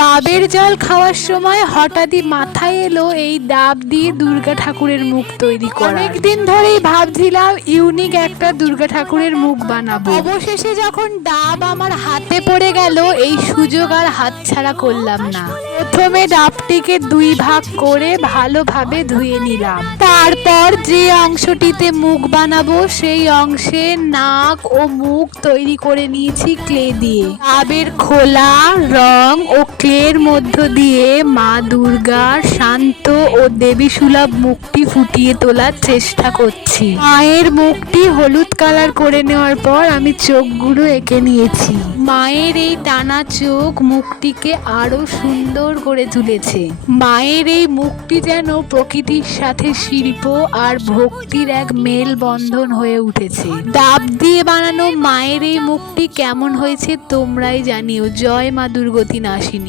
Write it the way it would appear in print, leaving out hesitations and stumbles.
ডাবের জল খাওয়ার সময় হঠাৎই মাথায় এলো এই ডাব দিয়ে দুর্গা ঠাকুরের মুখ তৈরি করা। অনেকদিন ধরেই ভাবছিলাম ইউনিক একটা দুর্গা ঠাকুরের মুখ বানাবো। অবশেষে যখন ডাব আমার হাতে পড়ে গেল, এই সুযোগ আর হাতছাড়া করলাম না। প্রথমে ডাবটিকে দুই ভাগ করে ভালোভাবে ধুয়ে নিলাম। তারপর যে অংশটিতে মুখ বানাবো সেই অংশে নাক ও মুখ তৈরি করে নিয়েছি ক্লে দিয়ে। ডাবের খোলা, রং ও ক্লের মধ্য দিয়ে মা দুর্গার শান্ত ও দেবী সুলভ মুখটি ফুটিয়ে তোলার চেষ্টা করছি। মায়ের মুখটি হলুদ কালার করে নেওয়ার পর আমি চোখগুলো এঁকে নিয়েছি। মায়ের এই টানা চোখ মুখটিকে আরো সুন্দর করে তুলেছে। মায়ের এই মুখটি যেন প্রকৃতির সাথে শিল্প আর ভক্তির এক মেলবন্ধন হয়ে উঠেছে। ডাব দিয়ে বানানো মায়ের এই মুখটি কেমন হয়েছে তোমরাই জানিও। জয় মা দুর্গতি নাশিনী।